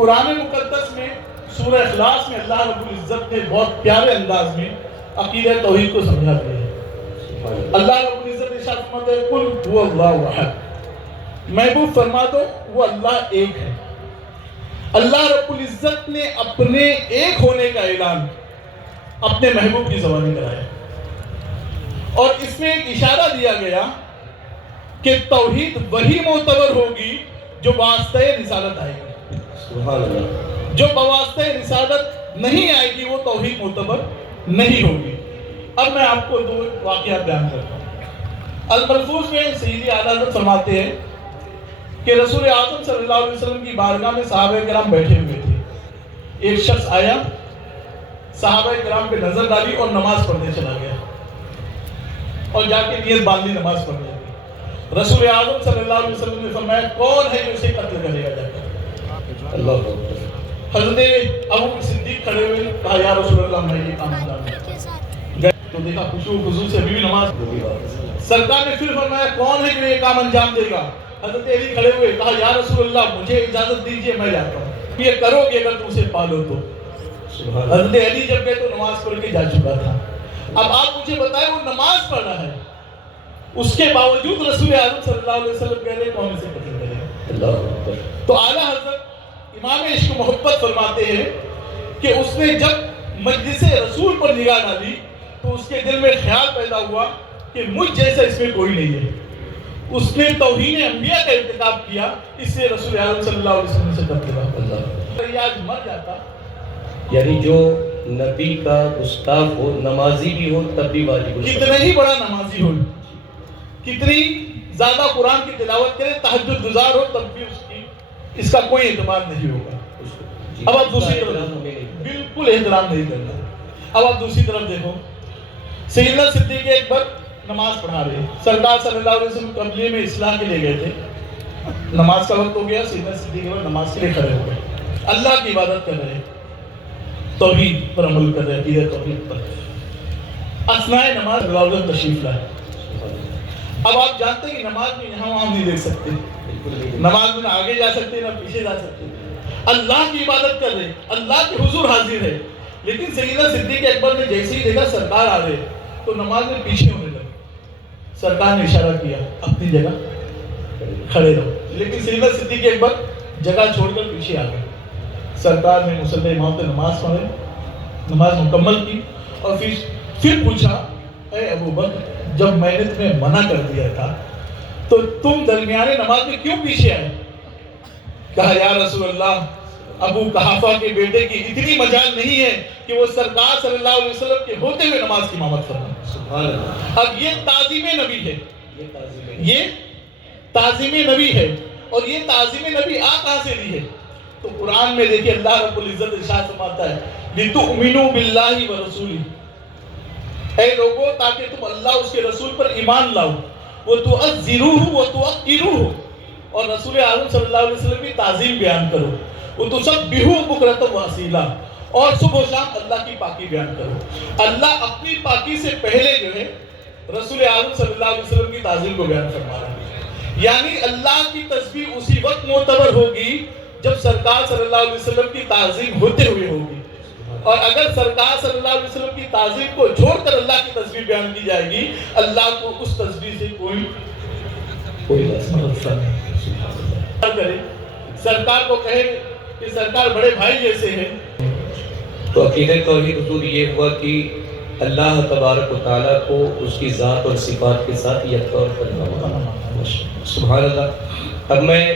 قرآن مقدس میں سورہ اخلاص میں اللہ رب العزت نے بہت پیارے انداز میں عقیدہ توحید کو سمجھا دیا ہے۔ اللہ رب العزت ارشاد فرماتے ہیں قل هو اللہ احد، محبوب فرما دو وہ اللہ ایک ہے۔ اللہ رب العزت نے اپنے ایک ہونے کا اعلان اپنے محبوب کی زبان کرایا، اور اس میں ایک اشارہ دیا گیا کہ توحید وہی معتبر ہوگی جو بواسطہ رسالت آئے گی۔ سبحان اللہ۔ جو بواسطہ رسالت نہیں آئے گی وہ توحید معتبر نہیں ہوگی۔ اب میں آپ کو دو واقعات بیان کرتا ہوں۔ الملفوظ میں سیدی اعلیٰ حضرت فرماتے ہیں کہ رسول اعظم صلی اللہ علیہ وسلم کی بارگاہ میں صحابہ کرام بیٹھے ہوئے تھے۔ ایک شخص آیا، صحابہ کرام پہ نظر ڈالی اور نماز پڑھنے چلا گیا، اور جا کے نیت باندھی نماز پڑھنے لگی۔ رسول اعظم صلی اللہ علیہ وسلم نے فرمایا کون ہے جو اسے قتل کرے گا؟ جا کر اللہ اکبر۔ حضرت ابو بکر صدیق کھڑے ہوئے، کہا یا رسول اللہ میں یہ کام انجام دوں۔ تو دیکھا خشوع و خضوع سے بھی نماز۔ سرکار نے پھر فرمایا کون ہے جو یہ کام انجام دے گا؟ حضرت علی کھڑے ہوئے، کہا یا رسول اللہ مجھے اجازت دیجئے میں جاتا ہوں، یہ کرو گے اگر تم اسے پالو تو۔ حضرت علی جب گئے تو نماز پڑھ کے جا چکا تھا۔ اب آپ مجھے بتائیں وہ نماز پڑھ رہا ہے، اس کے باوجود رسول اعظم صلی اللہ علیہ وسلم کہہ رہے کون اسے قتل کرے گا؟ اللہ اکبر۔ تو اعلیٰ حضرت امام عشق محبت فرماتے ہیں کہ اس نے جب مجلس رسول پر نگاہ ڈالی تو اس کے دل میں خیال پیدا ہوا کہ مجھ جیسا اس میں کوئی نہیں ہے۔ اس نے توہین انبیاء کا ارتکاب کیا، اس سے رسول اعظم صلی اللہ علیہ وسلم سے قتل ہوا۔ اللہ، یہ آج مر جاتا، یعنی جو نبی کا گستاخ ہو، نمازی بھی ہو تب بھی واجب ہے۔ کتنا ہی بڑا نمازی ہو، کتنی زیادہ قرآن کی تلاوت کرے، تہجد گزار ہو، تب بھی اس کا کوئی اعتبار نہیں ہوگا۔ اب آپ دوسری طرف بالکل احترام نہیں کرنا۔ اب آپ دوسری طرف دیکھو، سیدنا صدیق اکبر نماز پڑھا رہے ہیں، سرکار صلی اللہ علیہ وسلم قبلے میں اصلاح کے لیے گئے تھے، نماز کا وقت ہو گیا، سیدنا صدیق اکبر نماز کے لیے کھڑے ہو گئے، اللہ کی عبادت کر رہے ہیں، توحید پر عمل کر رہے ہیں، عقیدہ توحید پر۔ اثناء نماز اللہ تشریف لائے۔ اب آپ جانتے ہیں کہ نماز میں یہاں وہاں نہیں دیکھ سکتے، نماز میں نہ آگے جا سکتے نہ پیچھے جا سکتے، اللہ کی عبادت کر رہے، اللہ کے حضور حاضر ہے۔ لیکن سیدنا صدیق اکبر نے جیسے ہی دیکھا سرکار آ رہے تو نماز میں پیچھے ہونے لگے۔ سرکار نے اشارہ کیا اپنی جگہ کھڑے رہو، لیکن سیدنا صدیق اکبر جگہ چھوڑ کر پیچھے آ گئے۔ سرکار نے مصلی امام پہ نماز پڑھی، نماز مکمل کی، اور پھر پوچھا اے ابو بکر جب میں نے تمہیں منع کر دیا تھا تو تم درمیان نماز میں کیوں پیچھے آئے؟ کہا یا رسول اللہ ابو قحافہ کے بیٹے کی اتنی مجال نہیں ہے کہ وہ سرکار صلی اللہ علیہ وسلم کے ہوتے ہوئے نماز کی امامت فرمائے۔ سبحان اللہ۔ اب یہ تعظیم نبی ہے، یہ تعظیم نبی ہے، اور یہ تعظیم نبی آ کہاں سے لی ہے؟ تو قرآن میں دیکھیے اللہ رب العزت ارشاد فرماتا ہے لِتُؤْمِنُوا بِاللَّهِ وَرَسُولِهِ، اے لوگوں تاکہ تم اللہ اس کے رسول پر ایمان لاؤ، وَتُعَزِّرُوهُ وَتُوَقِّرُوهُ، اور رسول اعظم صلی اللہ علیہ وسلم کی تعظیم بیان کرو، وَتُسَبِّحُوهُ بُكْرَةً وَأَصِيلًا، اور صبح و شام اللہ کی پاکی بیان کرو۔ اللہ اپنی پاکی سے پہلے جو ہے رسول اعظم صلی اللہ علیہ وسلم کی تعظیم کو بیان فرما رہا ہے، یعنی اللہ کی تسبیح اسی وقت معتبر ہوگی جب سرکار صلی اللہ علیہ وسلم کی تعظیم ہوتے ہوئے ہوگی، اور اگر سرکار صلی اللہ علیہ وسلم کی تعظیم کو چھوڑ کر اللہ کی تسبیح بیان کی جائے گی، اللہ کو اس تسبیح سے کوئی مدد نہیں کرے۔ سرکار کو کہے کہ سرکار بڑے بھائی جیسے ہیں۔ تو عقیدہ توحید حضور یہ ہوا کہ اللہ تبارک و تعالیٰ کو اس کی ذات اور صفات کے ساتھ یکتا اور کرنا۔ سبحان اللہ۔ اب میں